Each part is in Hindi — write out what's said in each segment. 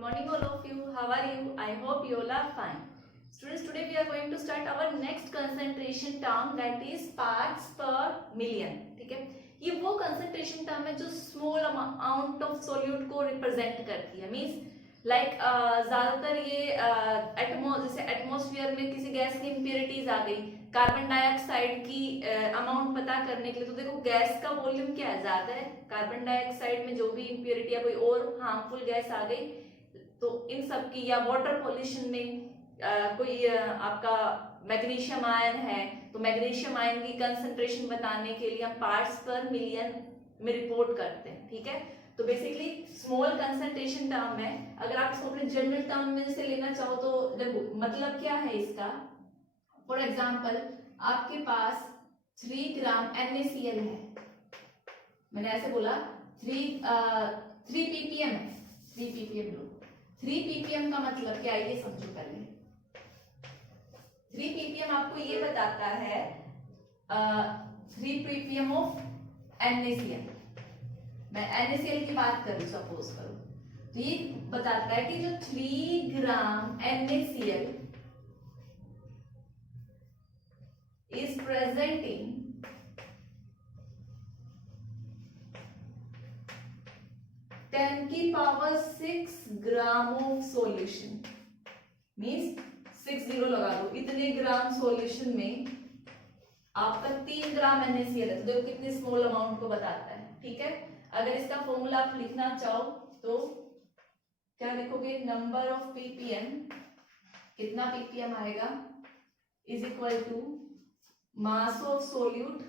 Good morning all of you. How are you? I hope you all are fine. Students, today we are going to start our next concentration term, that is parts per million. ठीक है, ये वो concentration term है जो small amount of solute को represent करती है. Means like ज़्यादातर ये जैसे एटमॉस्फेयर में किसी गैस की इम्प्योरिटीज आ गई, कार्बन डाइऑक्साइड की अमाउंट पता करने के लिए, तो देखो गैस का वॉल्यूम क्या है, ज्यादा है. कार्बन डाइऑक्साइड में जो भी इम्प्योरिटी या कोई और हार्मफुल गैस आ गई तो इन सब की, या वाटर पॉल्यूशन में कोई आपका मैग्नीशियम आयन है तो मैग्नीशियम आयन की कंसंट्रेशन बताने के लिए हम पार्ट्स पर मिलियन में रिपोर्ट करते हैं. ठीक है, तो बेसिकली स्मॉल कंसंट्रेशन टर्म है. अगर आप इसको अपने जनरल टर्म में से लेना चाहो तो देखो मतलब क्या है इसका. फॉर एग्जाम्पल आपके पास 3 ग्राम NaCl है, मैंने ऐसे बोला 3 ppm है, 3 ppm लो. 3 ppm का मतलब क्या है ये समझो पहले. 3 ppm आपको ये बताता है 3 ppm ऑफ NaCl. मैं NaCl की बात करूं, सपोज करो, तो ये बताता है कि जो 3 ग्राम NaCl is presenting 10 की power 6 gram of solution. Means 6 zero लगा दो, इतने ग्राम सॉल्यूशन में आपका 3 ग्राम NaCl है, तो देखो कितने स्मॉल अमाउंट को बताता है. ठीक है, अगर इसका फॉर्मूला आप लिखना चाहो तो क्या लिखोगे, नंबर ऑफ ppm, कितना ppm आएगा, is equal to mass of solute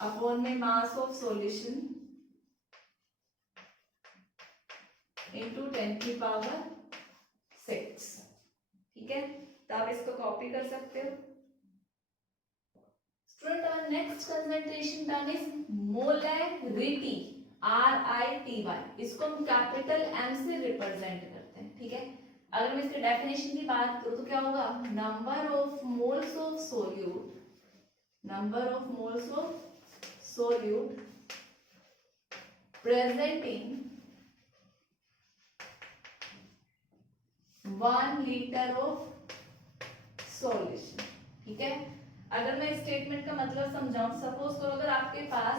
upon में मास ऑफ सॉल्यूशन इंटू 10 की पावर 6. ठीक है, तो आप इसको कॉपी कर सकते हो. Student, our next concentration term is molarity, RITY. इसको हम कैपिटल M से रिप्रेजेंट करते हैं. ठीक है, अगर मैं इसके डेफिनेशन की बात करूं तो क्या होगा, number of moles of solute, number of moles of solute present in 1 litre of solution. ठीक है, अगर मैं स्टेटमेंट का मतलब समझाऊं, सपोज करो अगर आपके पास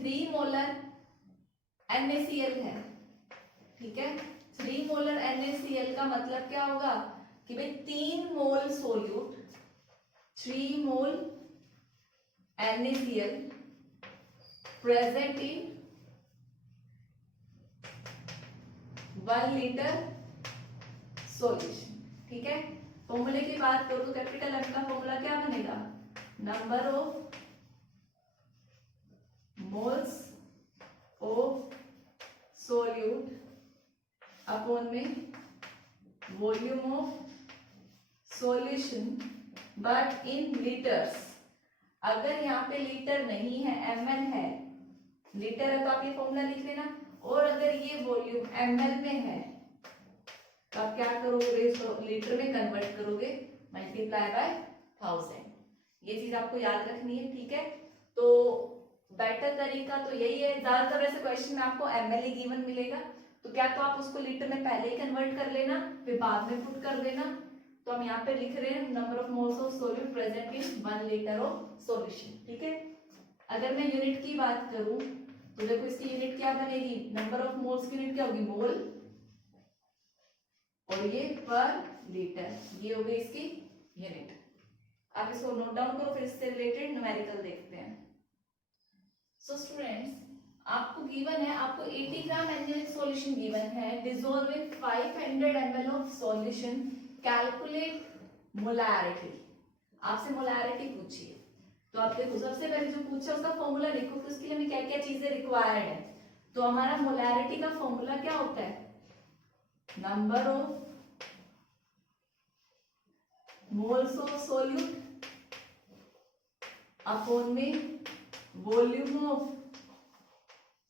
3 मोलर NaCl है. ठीक है, 3 मोलर NaCl का मतलब क्या होगा कि भाई 3 mole solute, 3 mole NaCl present in 1 litre solution. ठीक है, फॉर्मूले की बात करो तो कैपिटल M का फॉर्मूला क्या बनेगा, number of moles of solute upon में volume of solution but in litres. अगर यहाँ पे लीटर नहीं है, ml है, लीटर है तो आप ये फॉर्मूला लिख लेना. और अगर ये वॉल्यूम ml में है तो आप क्या करोगे, इसको लीटर में कन्वर्ट करोगे, मल्टीप्लाई बाय 1000. ये चीज आपको याद रखनी है. ठीक है, तो बेटर तरीका तो यही है. ज्यादातर वैसे क्वेश्चन में आपको ml ही गिवन मिलेगा, तो क्या तो आप उसको लीटर में पहले ही कन्वर्ट कर लेना, फिर बाद में पुट कर देना. तो हम यहाँ पे लिख रहे हैं number of moles of solute present in 1 litre of solution. ठीक है, अगर मैं यूनिट की बात करूं तो देखो इसकी यूनिट क्या बनेगी, नंबर ऑफ मोल्स की यूनिट क्या होगी, मोल, और ये पर लीटर, ये हो गई इसकी यूनिट. आप इसको नोट डाउन करो, फिर इससे रिलेटेड न्यूमेरिकल देखते हैं. सो स्टूडेंट्स, आपको गिवन है, आपको 80 ग्राम NaCl सॉल्यूशन गिवन है, dissolve in 500 ml of solution, calculate molarity. आपसे मोलैरिटी पूछिए, तो आप देखो सबसे पहले जो पूछा उसका फॉर्मूला लिखो कि उसके लिए हमें क्या क्या चीजें रिक्वायर्ड है. तो हमारा मोलैरिटी का फॉर्मूला क्या होता है, number of moles of solute upon में volume of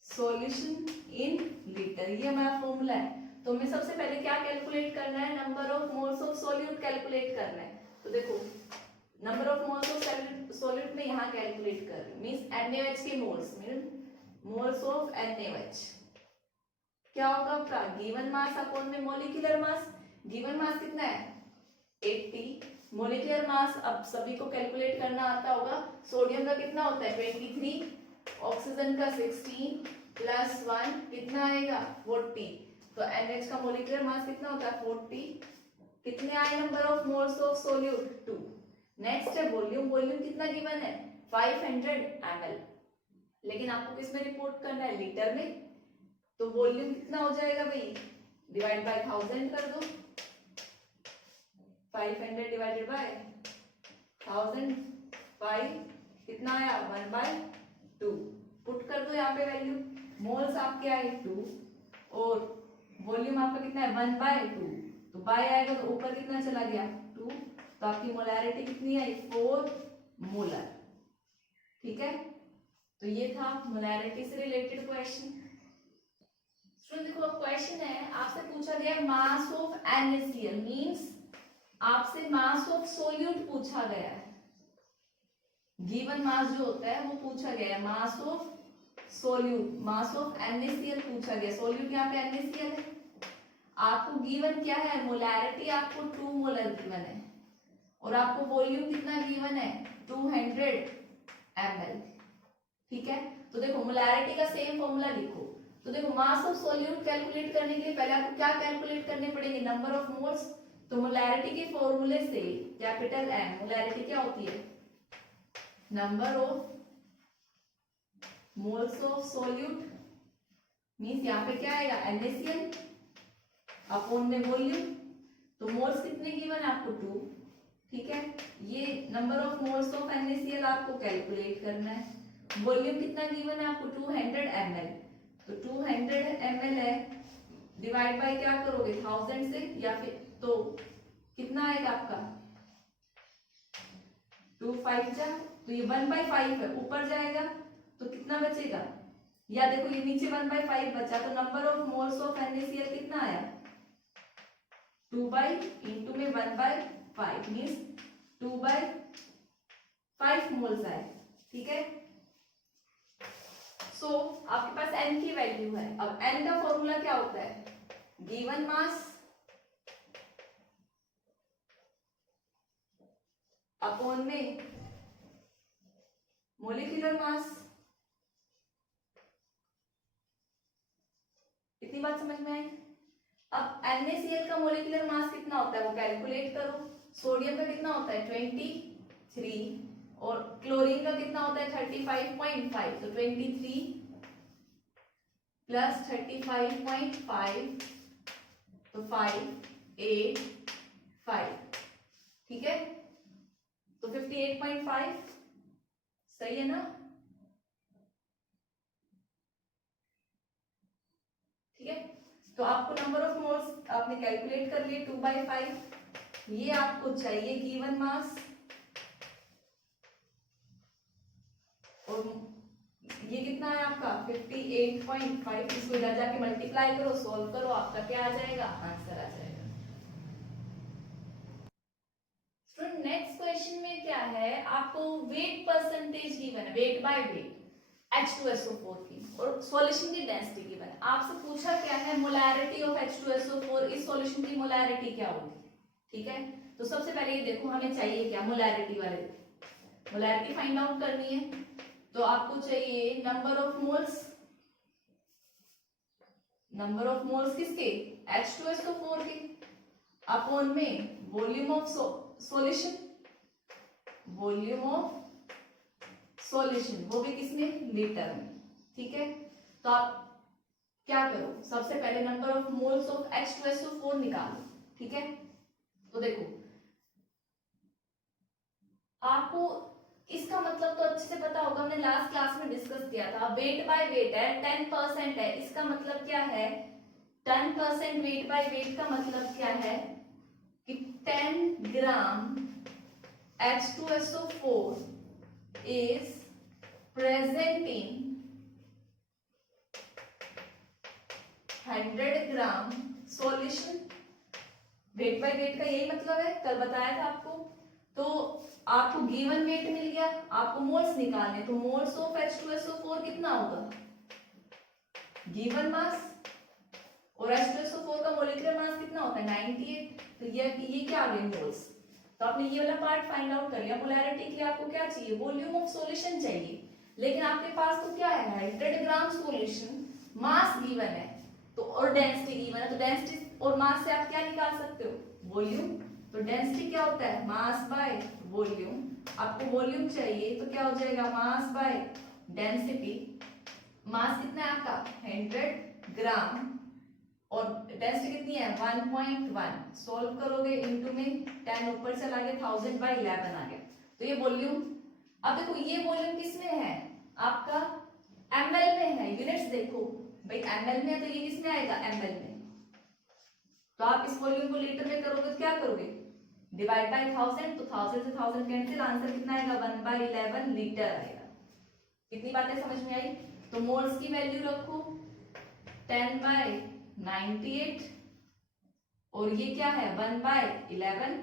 solution in litre. ये हमारा फॉर्मूला है. तो हमें सबसे पहले क्या कैलकुलेट करना है, number of moles of solute calculate करना है. तो देखो number of moles of solute में यहाँ कैलकुलेट कर रही हूँ, मीन्स NaOH के moles, mean moles of NaOH क्या होगा आपका गिवन मास अपॉन में मोलिकुलर मास। गिवन मास कितना है 80, मोलिकुलर मास अब सभी को कैलकुलेट करना आता होगा। सोडियम का कितना होता है 23, ऑक्सीजन का 16 प्लस 1 कितना आएगा 40। तो NH का मोलिकुलर मास कितना होता है 40। कितने आए number of moles of solute 2। Next है वॉल्यूम। वॉल्यूम कितना गिवन है 500 ml, लेकिन आपको किस में रिपोर्ट करना है लीटर में। तो वॉल्यूम कितना हो जाएगा भाई डिवाइड बाय 1000 कर दो। 500 डिवाइडेड बाय 1000 5 कितना आया 1/2। पुट कर दो यहाँ पे वैल्यू। मोल्स आपके आए 2 और वॉल्यूम आपका कितना है 1/2। तो बाय आएगा तो ऊपर कितना चला गया 2। तो आपकी मोलैरिटी कितनी आई 4 मोलर। ठीक है, तो ये था मोलैरिटी से रिलेटेड क्वेश्चन। स्टूडेंट देखो क्वेश्चन है आपसे पूछा गया मास ऑफ NaCl मींस आपसे मास ऑफ सोल्यूट पूछा गया है। गिवन मास जो होता है वो पूछा गया है मास of solute, mass of NaCl पूछा गया। सोल्यूट यहाँ पे NaCl है। आपको गिवन क्या है मोलैरिटी आपको 2 मोलर गिवन है और आपको वॉल्यूम कितना गिवन है 200 ml। ठीक है, तो देखो मोलैरिटी का सेम फॉर्मूला लिखो। तो देखो मास ऑफ सोल्यूट कैलकुलेट करने के लिए पहले आपको क्या कैलकुलेट करने पड़ेंगे नंबर ऑफ मोल्स। तो मोलैरिटी के फॉर्मूले से कैपिटल M मोलैरिटी क्या होती है number of moles of solute means यहाँ पे क्या आएगा NaCl अपॉन में वॉल्यूम। तो मोल्स कितने गिवन है आपको 2। ठीक है, ये number of moles of NaCl आपको कैलकुलेट करना है। वॉल्यूम कितना गिवन है आपको 200 ml। तो 200 ml है डिवाइड बाय क्या करोगे 1000 से या फिर तो कितना आएगा आपका 2 5 जा तो ये 1/5 है ऊपर जाएगा तो कितना बचेगा या देखो ये नीचे 1/5 बचा तो number of moles of NaCl कितना आया 2 इंटू में 1/5 मीन्स 2/5 मोल्स आए। ठीक है, सो आपके पास N की वैल्यू है। अब N का फॉर्मूला क्या होता है गिवन मास अपॉन में मोलिकुलर मास। इतनी बात समझ में आई। अब NaCl का मोलिकुलर मास कितना होता है वो कैलकुलेट करो। सोडियम का कितना होता है 23 और क्लोरीन का कितना होता है 35.5। तो 23 प्लस 35.5 तो 5 8 5। ठीक है, तो 58.5 सही है ना। ठीक है, तो आपको नंबर ऑफ मोल्स आपने कैलकुलेट कर लिए 2/5। ये आपको चाहिए गिवन मास और ये कितना है आपका 58.5। इसको इधर जाके मल्टीप्लाई करो सॉल्व करो आपका क्या आ जाएगा आंसर आ जाएगा। स्टूडेंट नेक्स्ट क्वेश्चन में क्या है आपको वेट परसेंटेज गिवन है वेट बाय वेट H2SO4 की और सॉल्यूशन की डेंसिटी गिवन है। आपसे पूछा क्या है मोलैरिटी ऑफ H2SO4 इस सॉल्यूशन की मोलैरिटी क्या होगी। ठीक है, तो सबसे पहले ये देखो हमें चाहिए क्या मोलैरिटी वाले मोलैरिटी फाइंड आउट करनी है। तो आपको चाहिए नंबर ऑफ मोल्स किसके H2SO4 के अपॉन में वॉल्यूम ऑफ सॉल्यूशन वो भी किसमें लीटर में। ठीक है, तो आप क्या करो सबसे पहले number of moles of H2SO4 निकालो। ठीक है, तो देखो आपको इसका मतलब तो अच्छे से पता होगा हमने लास्ट क्लास में डिस्कस किया था। वेट बाय वेट है 10% है इसका मतलब क्या है 10% वेट बाय वेट का मतलब क्या है कि 10 ग्राम H2SO4 is present in 100 gram solution. Weight by weight का यही मतलब है कल बताया था आपको। तो आपको गिवन वेट मिल गया आपको मोल्स निकालने तो मोल्स ऑफ H2SO4 कितना होगा गिवन मास और H2SO4 का मोलिकुलर मास कितना होता है 98, तो ये क्या आ गए मोल्स। तो आपने ये वाला पार्ट फाइंड आउट कर लिया। मोलैरिटी के लिए आपको क्या चाहिए, वॉल्यूम ऑफ सॉल्यूशन चाहिए, लेकिन आपके पास तो क्या है 100 ग्राम सॉल्यूशन, मास गिवन है तो और डेंसिटी गिवन है, तो डेंसिटी और मास से आप क्या निकाल सकते हो, वॉल्यूम। तो डेंसिटी क्या होता है मास बाय वॉल्यूम, आपको वॉल्यूम चाहिए तो क्या हो जाएगा मास बाय डेंसिटी। मास कितना है आपका 100 ग्राम और डेंसिटी कितनी है 1.1, सॉल्व करोगे इनटू में 10 ऊपर चला गया 1000/11 आ गया, तो ये वॉल्यूम। अब देखो ये वॉल्यूम किस में है आपका ml में है, यूनिट्स देखो भाई ml में है तो ये किस में आएगा ml में, तो आप इस वॉल्यूम को लीटर में करोगे तो क्या करोगे डिवाइड बाय 1000, तो 1000 से 1000 कैंसिल, आंसर कितना आएगा 1/11 लीटर आएगा। कितनी बातें समझ में आई, तो मोल्स की वैल्यू रखो 10/98 और ये क्या है 1/11,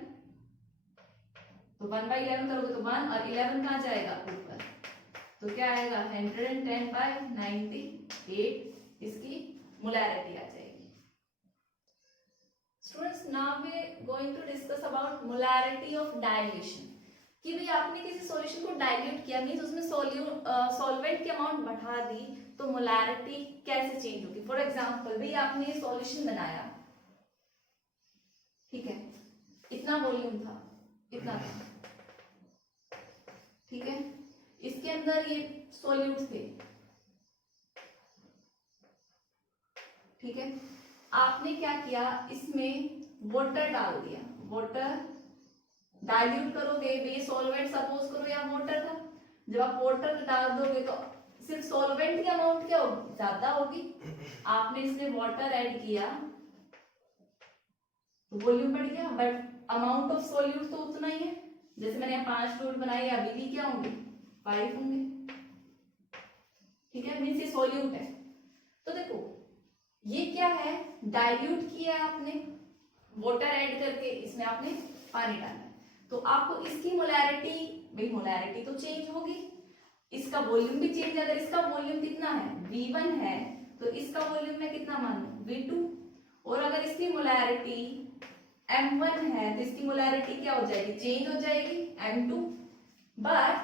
तो 1/11 करोगे तो 1 और 11 कहाँ जाएगा ऊपर, तो क्या आएगा 110/98, इसकी मोलैरिटी आ जाएगी। Students now we going to discuss about molarity of dilution, कि भाई आपने किसी सॉल्यूशन को डाइल्यूट किया मींस उसमें सॉल्वेंट की अमाउंट बढ़ा दी तो मोलैरिटी कैसे चेंज होगी। फॉर एग्जांपल भाई आपने सॉल्यूशन बनाया, ठीक है, इतना वॉल्यूम था, इतना था, ठीक है, इसके अंदर ये सॉल्यूट थे, ठीक है, आपने क्या किया इसमें वाटर डाल दिया, वाटर डाइल्यूट करोगे, ये सॉल्वेंट सपोज करो या वाटर था, जब आप वाटर डाल दोगे तो सिर्फ सॉल्वेंट की अमाउंट क्या होगी ज्यादा होगी, आपने इसमें वाटर ऐड किया तो वॉल्यूम बढ़ गया, बट अमाउंट ऑफ सॉल्यूट तो उतना ही है, जैसे मैंने 5 फ्लूइड बनाए अभी भी क्या होंगे 5 होंगे, ठीक है, मींस ये सॉल्यूट है। तो देखो ये क्या है डाइल्यूट किया आपने वाटर ऐड करके, इसमें आपने पानी डाला, तो आपको इसकी मोलैरिटी, भाई मोलैरिटी तो चेंज होगी, इसका वॉल्यूम भी चेंज, अगर इसका वॉल्यूम कितना है V1 है तो इसका वॉल्यूम मैं कितना मान लूं V2, और अगर इसकी मोलैरिटी M1 है तो इसकी मोलैरिटी क्या हो जाएगी चेंज हो जाएगी M2, बट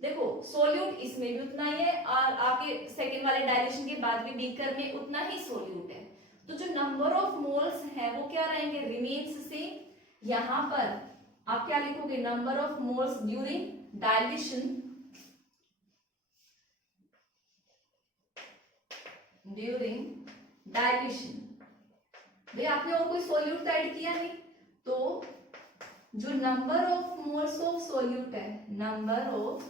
देखो सोल्यूट इसमें भी उतना ही है और आपके सेकेंड वाले डाइल्यूशन के बाद भी बीकर में उतना ही सोल्यूट है, तो जो नंबर ऑफ मोल्स है वो क्या रहेंगे रिमेन्स सेम। यहां पर आप क्या लिखोगे number of moles during dilution, during dilution, भाई आपने और कोई सोल्यूट ऐड किया नहीं, तो जो number of moles of solute है, number of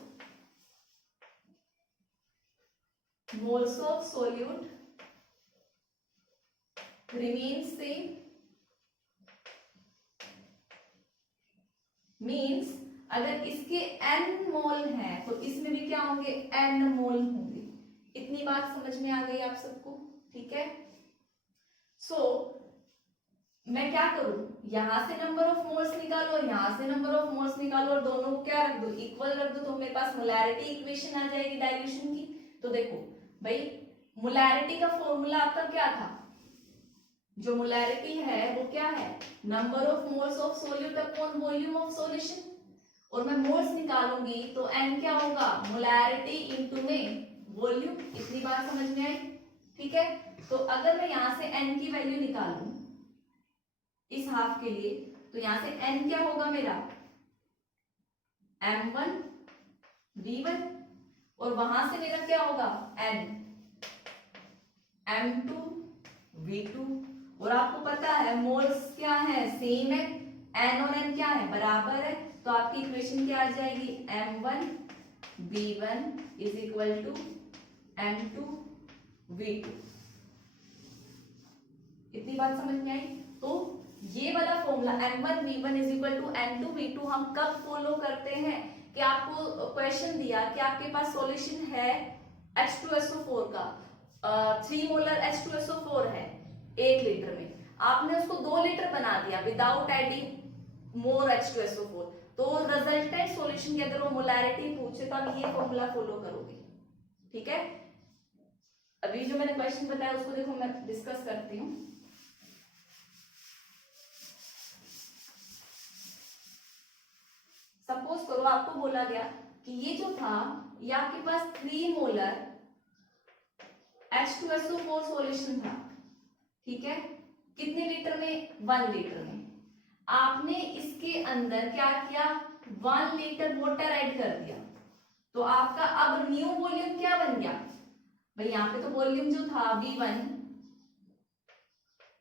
moles of solute remains same, means अगर इसके n मोल हैं तो इसमें भी क्या होंगे n मोल होंगे। इतनी बात समझ में आ गई आप सबको, ठीक है। सो मैं क्या करूं, यहां से नंबर ऑफ मोल्स निकालो और यहां से नंबर ऑफ मोल्स निकालो और दोनों को क्या रख दो इक्वल रख दो, तो मेरे पास मोलैरिटी इक्वेशन आ जाएगी डाइल्यूशन की। तो देखो भाई मोलैरिटी का फॉर्मूला आपका क्या था, जो मोलैरिटी है वो क्या है number of moles of solute upon volume of solution, और मैं मोल्स निकालूंगी तो n क्या होगा मोलैरिटी इनटू में वॉल्यूम। इतनी बात समझ में आई, ठीक है। तो अगर मैं यहां से n की वैल्यू निकालूं इस हाफ के लिए, तो यहां से n क्या होगा मेरा m1 v1, और वहां से मेरा क्या होगा n m2 v2, और आपको पता है मोल्स क्या है सेम है, n और n क्या है बराबर है, तो आपकी इक्वेशन क्या आ जाएगी m1 v1 is equal to m2 v2। इतनी बात समझ में आई। तो ये वाला formula m1 v1 is equal to m2 v2 हम कब फॉलो करते हैं कि आपको क्वेश्चन दिया कि आपके पास सॉल्यूशन है H2SO4 का 3 मोलर H2SO4 है 1 लीटर में, आपने उसको 2 लीटर बना दिया विदाउट एडिंग मोर H2SO4, तो रिजल्टेंट सॉल्यूशन की अगर वो मोलैरिटी पूछे तो आप ये फॉर्मूला फॉलो करोगे, ठीक है। अभी जो मैंने क्वेश्चन बताया उसको देखो, मैं डिस्कस करती हूँ। सपोज करो आपको बोला गया कि ये जो था, ये आपके पास 3 मोलर H2SO4 सॉल्यूशन था, ठीक है, कितने लीटर में? 1 लीटर में। आपने इसके अंदर क्या किया? 1 लीटर वाटर ऐड कर दिया, तो आपका अब न्यू वॉल्यूम क्या बन गया भाई? यहाँ पे तो वॉल्यूम जो था V1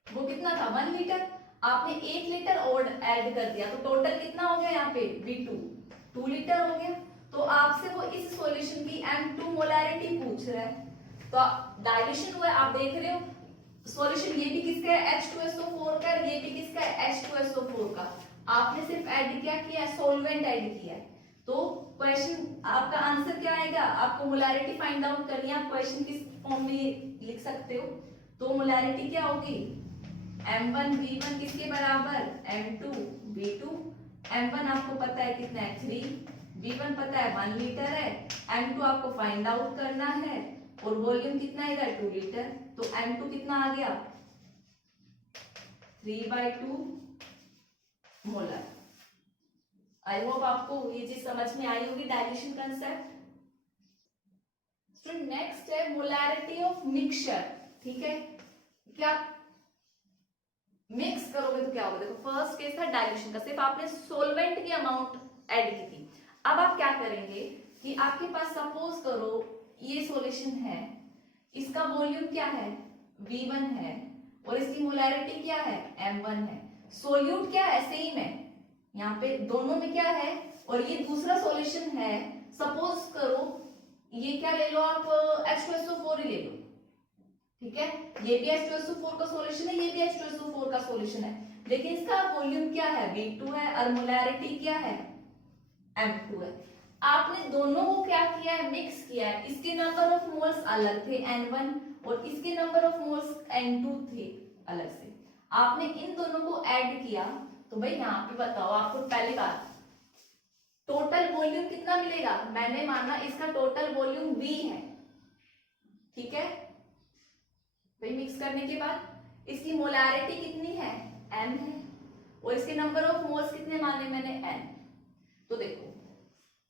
वो कितना था? 1 लीटर। आपने 1 लीटर और ऐड कर दिया, तो टोटल कितना हो गया यहाँ पे? V2 2 लीटर हो गया। तो आपसे वो इस सॉल्यूशन की M2 मोलैरिटी पूछ रहा है, तो डाइल्यूशन हुआ, आप देख रहे हो सॉल्यूशन ये भी किसका है? H2SO4 का, ये भी किसका है? H2SO4 का। आपने सिर्फ ऐड क्या किया है? सॉल्वेंट ऐड किया है। तो क्वेश्चन आपका आंसर क्या आएगा? आपको मोलैरिटी फाइंड आउट करनी है, आप क्वेश्चन किस फॉर्म में लिख सकते हो। तो मोलैरिटी क्या होगी? M1V1 किसके बराबर? M2V2। M1 आपको पता है कितना है? 3, V1 पता है 1 लीटर है, M2 आपको फाइंड आउट करना है, और वॉल्यूम कितना आएगा? 2 लीटर। तो M2 कितना आ गया? 3/2 मोलर। आई होप आपको ये चीज समझ में आई होगी, डाइल्यूशन कंसेप्ट। स्टूडेंट नेक्स्ट है मोलैरिटी ऑफ मिक्सचर, ठीक है। क्या मिक्स करोगे तो क्या होगा? देखो फर्स्ट केस था डाइल्यूशन का, सिर्फ आपने सोलवेंट की अमाउंट ऐड की थी। अब आप क्या करेंगे कि आपके पास सपोज करो ये सॉल्यूशन है, इसका वॉल्यूम क्या है? V1 है, और इसकी मोलैरिटी क्या है? M1 है। सोल्यूट क्या है? सेम है, यहाँ पे दोनों में क्या है? और ये दूसरा सॉल्यूशन है, सपोज करो ये क्या ले लो आप? H2SO4 ही ले लो, ठीक है। ये भी H2SO4 का सॉल्यूशन है, ये भी H2SO4 का सॉल्यूशन है, लेकिन इसका वॉल्यूम क्या है? V2 है, और मोलैरिटी क्या है? M2 है। आपने दोनों को क्या किया है? मिक्स किया है। इसके नंबर ऑफ मोल्स अलग थे N1, और इसके नंबर ऑफ मोल्स N2 थे अलग से। आपने इन दोनों को ऐड किया, तो भाई यहाँ पे बताओ आपको पहली बात टोटल वॉल्यूम कितना मिलेगा? मैंने माना इसका टोटल वॉल्यूम V है, ठीक है भाई। मिक्स करने के बाद इसकी मोलैरिटी कितनी है? M है, और इसके नंबर ऑफ मोल्स कितने माने मैंने? N। तो देखो,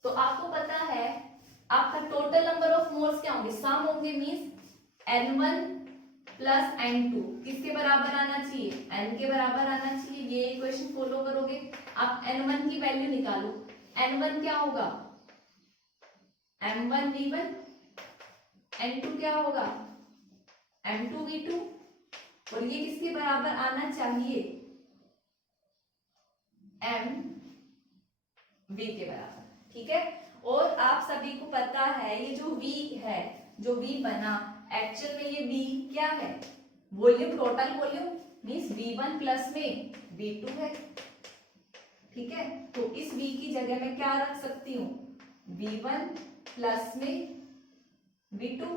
तो आपको पता है आपका टोटल नंबर ऑफ मोल्स क्या होंगे? सम होंगे, मींस N1 प्लस N2 किसके बराबर आना चाहिए? N के बराबर आना चाहिए। ये इक्वेशन फॉलो करोगे, आप N1 की वैल्यू निकालो। N1 क्या होगा? M1V1। N2 क्या होगा? M2V2। और ये किसके बराबर आना चाहिए? MV के बराबर, ठीक है। और आप सभी को पता है ये जो V है, जो V बना, एक्चुअल में ये V क्या है? Volume, total volume, means V1 plus में V2 है, ठीक है। तो इस V की जगह मैं क्या रख सकती हूँ? V1 प्लस में V2।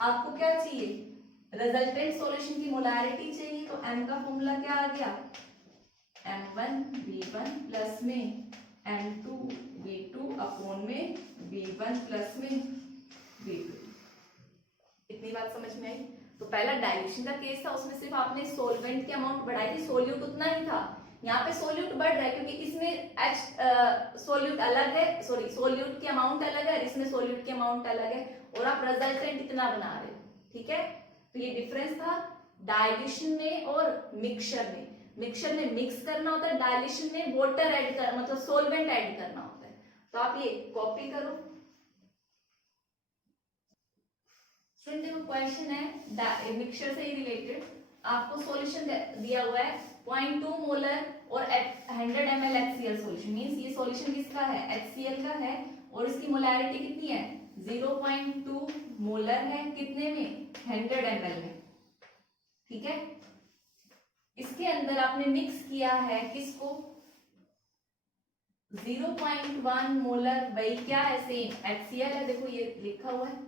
आपको क्या चाहिए? रिजल्टेंट सॉल्यूशन की मोलैरिटी चाहिए, तो M का फॉर्मूला क्या आ गया? M1V1 प्लस में M2V2 अपॉन में V1 प्लस में V2। इतनी बात समझ में आई? तो पहला डाइल्यूशन का केस था, उसमें सिर्फ आपने सॉल्वेंट की अमाउंट बढ़ाई थी, सोल्यूट उतना ही था। यहाँ पे सोल्यूट बढ़ रहा है क्योंकि इसमें सोल्यूट अलग है, सॉरी सोल्यूट की अमाउंट अलग है, इसमें सोल्यूट की अमाउंट अलग है, और आप रिजल्टेंट इतना बना रहे हो, ठीक है। तो ये डिफरेंस था डाइल्यूशन में और मिक्सचर में। मिक्सचर में मिक्स करना होता है, डाइल्यूशन में वाटर ऐड कर मतलब सोल्वेंट ऐड करना होता है। तो आप ये कॉपी करो। देखो क्वेश्चन है मिक्सचर से ही रिलेटेड, आपको सॉल्यूशन दिया हुआ है 0.2 मोलर और 100 ml HCl सॉल्यूशन, मींस ये सॉल्यूशन किसका है? HCl का है, और इसकी मोलैरिटी कितनी है? 0.2 मोलर है, कितने में? 100 ml में, ठीक है। इसके अंदर आपने मिक्स किया है किसको? 0.1 मोलर, वही क्या है? सेम HCl है, देखो ये लिखा हुआ है,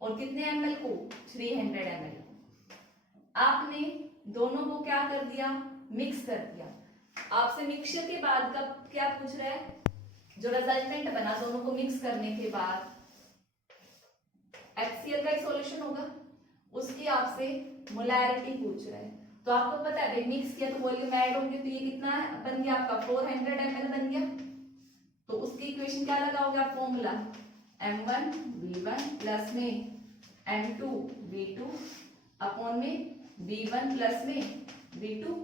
और कितने ml को? 300 ml। आपने दोनों को क्या कर दिया? मिक्स कर दिया। आपसे मिक्सचर के बाद का क्या पूछ रहा है? जो रिजल्टेंट बना दोनों को मिक्स करने के बाद HCl का ही सॉल्यूशन होगा, उसकी आपसे मोलैरिटी पूछ रहा है। तो आपको पता है मिक्स किया तो वॉल्यूम ऐड होंगे, तो ये कितना बन गया आपका 400 ml बन गया। तो उसकी इक्वेशन क्या लगाओगे आप, फॉर्मूला m1v1 प्लस में m2v2 अपॉन में v1 प्लस में v2।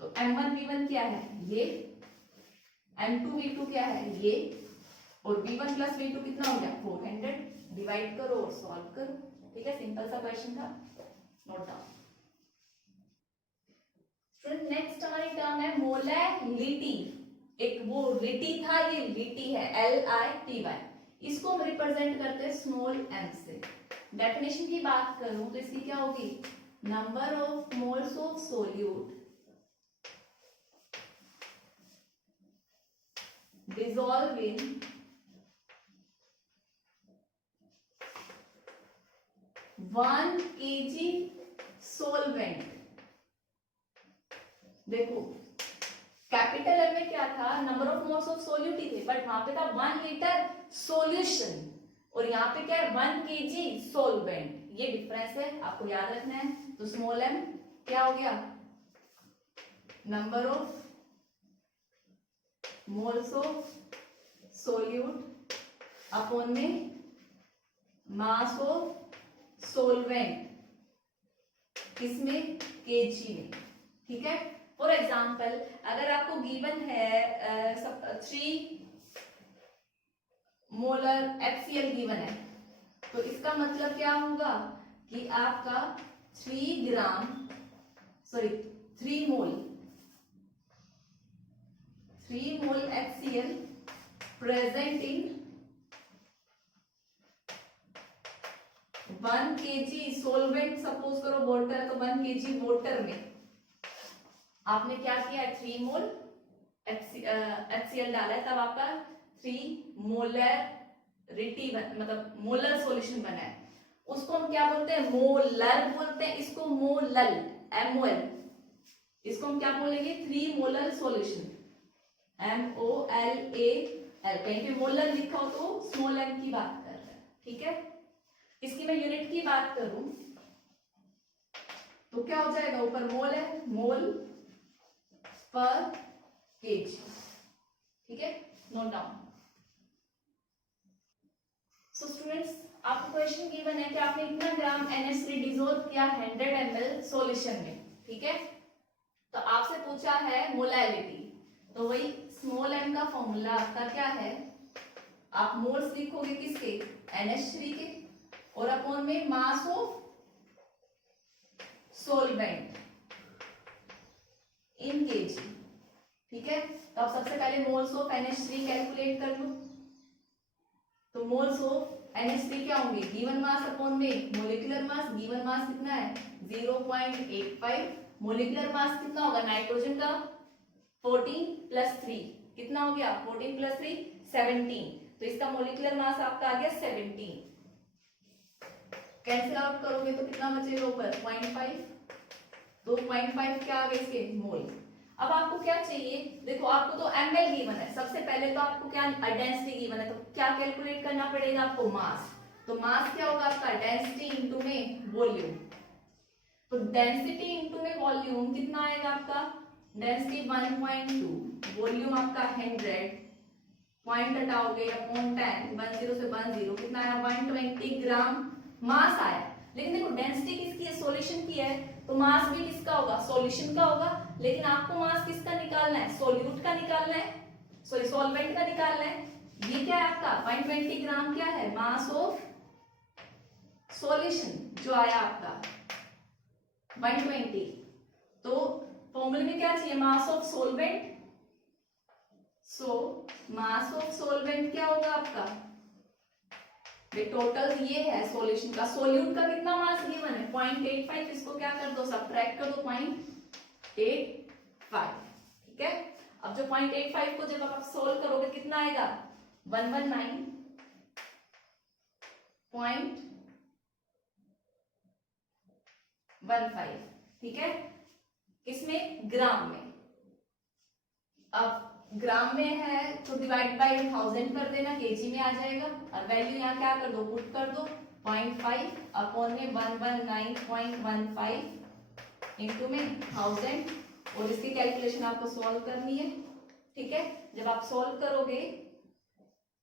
तो m1v1 क्या है ये, m2v2 क्या है ये, और v1 प्लस v2 कितना हो गया 400। डिवाइड करो और सॉल्व करो, ठीक है, सिंपल सा क्वेश्चन था, नोट डाउन। स्टूडेंट नेक्स्ट हमारी टर्म है मोलैलिटी। एक वो लिटी था, ये लिटी है LITY, इसको हम रिप्रेजेंट करते हैं स्मॉल m से। डेफिनेशन की बात करूं तो इसकी क्या होगी, number of moles of solute dissolve in 1 kg solvent। देखो कैपिटल एम में क्या था, number of moles of solute ही थे, बट वहां पे था 1 लीटर सॉल्यूशन, और यहाँ पे क्या है 1 kg सॉल्वेंट। ये डिफरेंस है, आपको याद रखना है। तो स्मॉल m क्या हो गया, number of moles of solute upon में मास ऑफ सोलवेंट, किसमें kg में, ठीक है। फॉर एग्जाम्पल अगर आपको गिवन है 3 मोलर HCl गिवन है, तो इसका मतलब क्या होगा कि आपका 3 मोल HCl present in 1 kg solvent, suppose करो वाटर, तो 1 kg वाटर में आपने क्या किया है 3 मोल HCl डाला है, तब आपका 3 मोलरिटी मतलब मोलर सॉल्यूशन बना है। उसको हम क्या बोलते हैं, मोलर बोलते हैं, इसको मोलल MOL, इसको हम क्या बोलेंगे 3 मोलर सॉल्यूशन MOLAL। कहीं पे मोलर लिखा हो तो स्मॉल m की बात कर रहे हैं, ठीक है। इसकी मैं यूनिट की बात करूं तो क्या हो जाएगा, ऊपर मोल है, मोल पर केजी, ठीक है, नोट डाउन। सो स्टूडेंट्स आपको क्वेश्चन गिवन है कि आपने इतना ग्राम NH3 डिसॉल्व किया 100 ml सॉल्यूशन में, ठीक है। तो आपसे पूछा है मोलैलिटी, तो वही स्मॉल m का फॉर्मूला आपका क्या है, आप मोल्स लिखोगे किसके NH3 के, और अपॉन में mass of solvent in KG, ठीक है। तो आप सबसे पहले मोल्स ऑफ NH3 कैलकुलेट कर लो। तो मोल्स ऑफ NH3 क्या होंगे, गिवन मास अपॉन में मोलिकुलर मास, गिवन मास कितना है 0.85, मोलिकुलर मास कितना होगा नाइट्रोजन का 14 प्लस 3 कितना हो गया 14 प्लस 3 17, तो इसका मोलिकुलर मास आपका आ गया 17। कैंसिल आउट करोगे तो कितना बचेगा ऊपर 0.5, तो 0.5 क्या आ गए इसके मोल। अब आपको क्या चाहिए, देखो आपको तो ml गिवन है, सबसे पहले तो आपको क्या डेंसिटी गिवन है, तो क्या कैलकुलेट करना पड़ेगा आपको मास। तो मास क्या होगा आपका डेंसिटी इनटू में वॉल्यूम, तो डेंसिटी इनटू में वॉल्यूम कितना आएगा आपका, डेंसिटी 1.2, वॉल्यूम आपका 100, पॉइंट हटाओगे अपॉन 10, 10 से 10 कितना आया 120 ग्राम मास आया। लेकिन देखो डेंसिटी किसकी है, सॉल्यूशन की है, तो मास भी किसका होगा सॉल्यूशन का होगा, लेकिन आपको मास किसका निकालना है सोल्यूट का निकालना है, सॉरी सॉल्वेंट का निकालना है। ये क्या है आपका 120 ग्राम क्या है मास ऑफ सॉल्यूशन जो आया आपका 120, तो फॉर्मूले में क्या चाहिए mass of solvent, so mass of solvent क्या होगा आपका, टोटल ये है सॉल्यूशन का, सोल्यूट का कितना मास गिवन है 0.85, इसको क्या कर दो सबट्रैक्ट कर दो 0.85, ठीक है। अब जो 0.85 को जब आप सोल्व करोगे कितना आएगा 119.15, ठीक है, इसमें ग्राम में। अब ग्राम में है तो डिवाइड बाय 1000 कर देना, केजी में आ जाएगा, और वैल्यू यहाँ क्या कर दो पुट कर दो 0.5 अपॉन में 119.15 इंटू में 1000, और इसकी कैलकुलेशन आपको सॉल्व करनी है। ठीक है, जब आप सॉल्व करोगे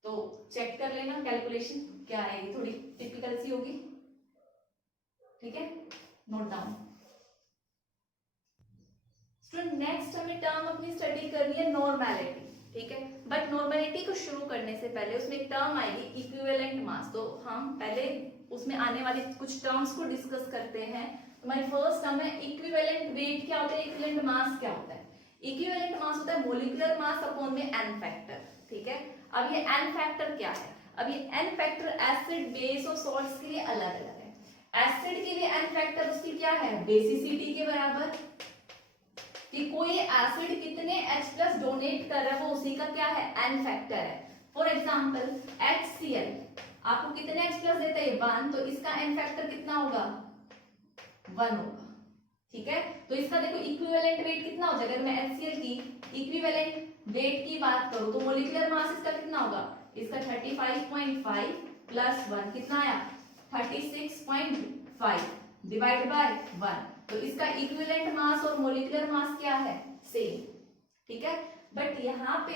तो चेक कर लेना कैलकुलेशन क्या आएगी, थोड़ी टिपिकल सी होगी। ठीक है, नोट डाउन। स्टूडेंट नेक्स्ट हमें टर्म अपनी स्टडी करनी है नॉर्मैलिटी। ठीक है, बट नॉर्मैलिटी को शुरू करने से पहले उसमें एक टर्म आएगी इक्विवेलेंट मास, तो हम पहले उसमें आने वाले कुछ टर्म्स को डिस्कस करते हैं। हमारी फर्स्ट टर्म है इक्विवेलेंट वेट क्या होता है, इक्विवेलेंट मास क्या होता है। इक्विवेलेंट मास होता है मोलिकुलर मास अपॉन में n फैक्टर। ठीक है, अब ये n फैक्टर क्या है, अब ये n फैक्टर एसिड बेस और सॉल्ट्स के लिए अलग अलग है। एसिड के लिए n फैक्टर उसकी क्या है, बेसिसिटी के बराबर, कि कोई एसिड कितने H+ डोनेट कर रहा है वो उसी का क्या है, n फैक्टर है। फॉर एग्जांपल HCl आपको कितने H+ देता है, 1, तो इसका n फैक्टर कितना होगा, 1 होगा। ठीक है, तो इसका देखो इक्विवेलेंट वेट कितना हो जाएगा, अगर मैं HCl की इक्विवेलेंट वेट की बात करूं तो मोलिकुलर मास इसका कितना होगा, इसका 35.5 प्लस 1 कितना आया, 36.5 डिवाइड बाय 1, तो इसका इक्विवेलेंट मास और मोलिकुलर मास क्या है, सेम। ठीक है, बट यहाँ पे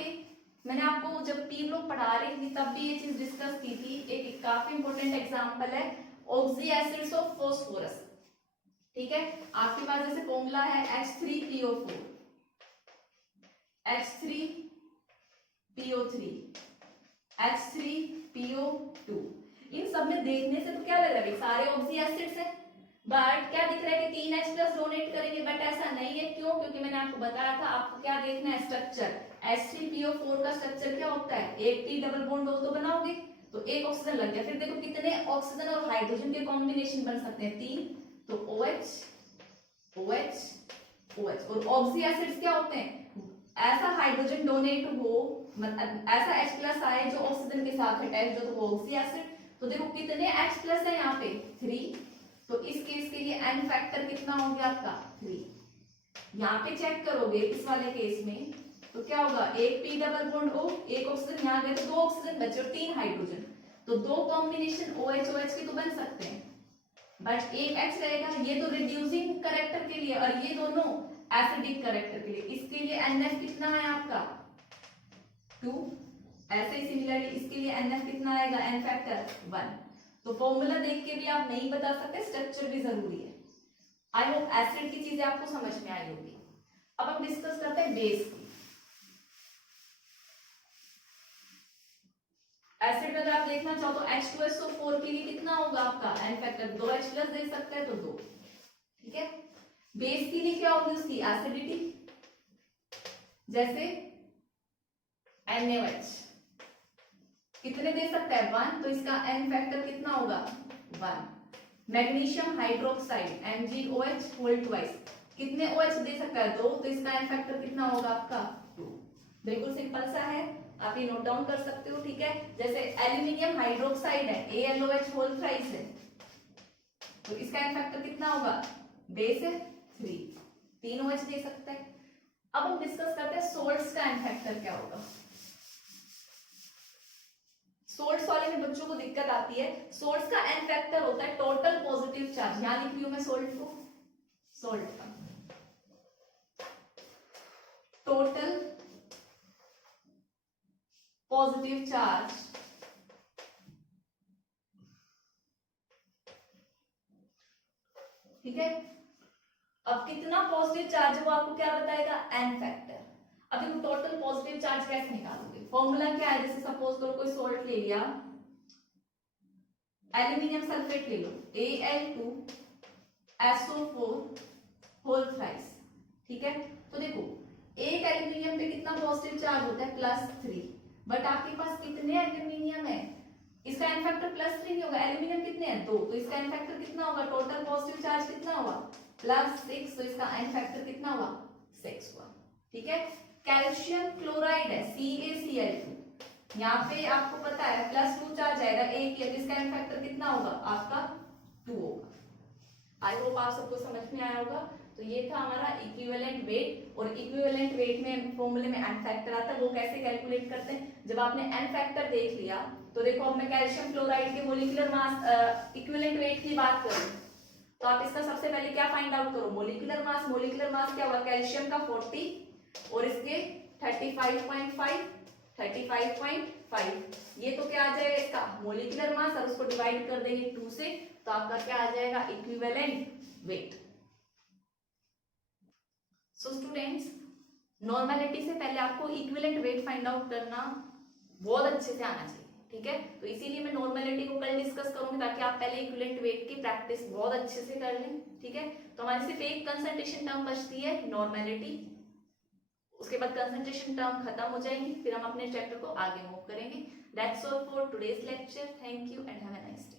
मैंने आपको जब पी लोग पढ़ा रही थी तब भी ये चीज डिस्कस की थी। एक काफी इंपॉर्टेंट एग्जांपल है ऑक्सी एसिड्स ऑफ फास्फोरस। ठीक है, आपके पास जैसे फॉर्मूला है H3PO4, H3PO3, H3PO2, इन सब में देखने से तो क्या लग रहा है, सारे ऑक्सी एसिड्स हैं, बट क्या दिख रहा है कि 3 H+ डोनेट करेंगे, बट ऐसा नहीं है। क्यों, क्योंकि मैंने आपको बताया था आपको क्या देखना है, स्ट्रक्चर। H3PO4 का स्ट्रक्चर क्या होता है, एक T डबल बॉन्ड हो तो बनाओगे, तो एक ऑक्सीजन लग गया, फिर देखो कितने ऑक्सीजन और हाइड्रोजन के कॉम्बिनेशन बन सकते हैं, 3, तो OH OH OH। और ऑक्सी एसिड्स क्या होते हैं, ऐसा हाइड्रोजन डोनेट हो, मतलब ऐसा H+ आए जो ऑक्सीजन के साथ अटैच हो, तो वो ऑक्सी एसिड। तो देखो कितने H+ है यहाँ पे, 3, तो इस केस के लिए n फैक्टर कितना हो गया आपका, 3। यहाँ पे चेक करोगे इस वाले केस में तो क्या होगा, एक P डबल बॉन्ड O, एक ऑक्सीजन यहाँ गए तो 2 ऑक्सीजन बचे और 3 हाइड्रोजन, तो 2 कॉम्बिनेशन OH OH के तो बन सकते हैं, बट एक H रहेगा, ये तो रिड्यूसिंग कैरेक्टर के लिए और ये दोनों एसिडिक कैरेक्टर के लिए। इसके लिए NF कितना है आपका, 2। ऐसे ही सिमिलरली इसके लिए NF कितना आएगा, n फैक्टर 1। तो फॉर्मूला देख के भी आप नहीं बता सकते, स्ट्रक्चर भी जरूरी है। आई होप एसिड की चीजें आपको समझ में आई होगी। अब हम डिस्कस करते हैं बेस की। एसिड में अगर आप देखना चाहो तो H2SO4 के लिए कितना होगा आपका n फैक्टर, 2 H+ दे सकते हैं तो 2। ठीक है, बेस के लिए क्या होगी उसकी एसिडिटी, जैसे NaOH कितने दे सकता है, 1, तो इसका n फैक्टर कितना होगा, 1। Magnesium hydroxide MgOH whole twice कितने OH दे सकता है, 2, तो इसका n फैक्टर कितना होगा आपका, 2। बिल्कुल सिंपल सा है, आप ये नोट डाउन कर सकते हो। ठीक है, जैसे एल्यूमिनियम हाइड्रोक्साइड है AlOH होल थ्राइस है, तो इसका n फैक्टर कितना होगा, बेस है 3, 3 OH दे सकता है। अब हम डिस्कस करते हैं सोल्ट्स का n फैक्टर क्या होगा। सोल्ट्स वाले में बच्चों को दिक्कत आती है, सोल्ट्स का n फैक्टर होता है टोटल पॉजिटिव चार्ज, यहां लिख रही हूं मैं सोल्ट को, सोल्ट का टोटल पॉजिटिव चार्ज ठीक है। अब कितना पॉजिटिव चार्ज है वो आपको क्या बताएगा, n फैक्टर। अब देखो टोटल पॉजिटिव चार्ज कैसे निकालोगे, फॉर्मूला क्या है, जैसे सपोज करो कोई सॉल्ट ले लिया, एल्यूमिनियम सल्फेट ले लो Al2SO4 होल थ्राइस। ठीक है, तो देखो एक एल्यूमिनियम पे कितना पॉजिटिव चार्ज होता है, +3, बट आपके पास कितने एल्यूमिनियम है, इसका n फैक्टर +3 नहीं होगा, एल्यूमिनियम कितने हैं, 2, तो इसका n फैक्टर कितना होगा, टोटल पॉजिटिव चार्ज कितना होगा, +6, तो इसका n फैक्टर कितना हुआ, 6 हुआ। ठीक है, कैल्शियम क्लोराइड है CaCl2, यहाँ पे आपको पता है +2 चार्ज आएगा, एक ही है, तो इसका n फैक्टर कितना होगा आपका, 2 होगा। आई होप आप सबको समझ में आया होगा। तो ये था हमारा इक्विवेलेंट वेट, और इक्विवेलेंट वेट में फॉर्मूले में n फैक्टर आता है, वो कैसे कैलकुलेट करते हैं। जब आपने n फैक्टर देख लिया तो देखो अब मैं कैल्शियम क्लोराइड के मोलिकुलर मास इक्विवेलेंट वेट की बात करूं तो आप इसका सबसे पहले क्या फाइंड आउट करो, मोलिकुलर मास क्या हुआ, कैल्शियम का 40 और इसके 35.5 ये तो क्या आ जाएगा इसका मोलिकुलर मास, और उसको डिवाइड कर देंगे 2 से, तो आपका क्या आ जाएगा equivalent weight. So students, normality से पहले आपको इक्विवेलेंट वेट फाइंड आउट करना बहुत अच्छे से आना चाहिए, ठीक है। तो इसीलिए मैं नॉर्मेलिटी को कल डिस्कस करूंगी ताकि आप पहले इक्विवेलेंट वेट की प्रैक्टिस बहुत अच्छे से कर लें, ठीक है। तो हमारी सिर्फ एक कंसंट्रेशन टर्म बचती है नॉर्मेलिटी, उसके बाद कंसंट्रेशन टर्म खत्म हो जाएंगी, फिर हम अपने चैप्टर को आगे मूव करेंगे। That's all for today's lecture. Thank you and have a nice day.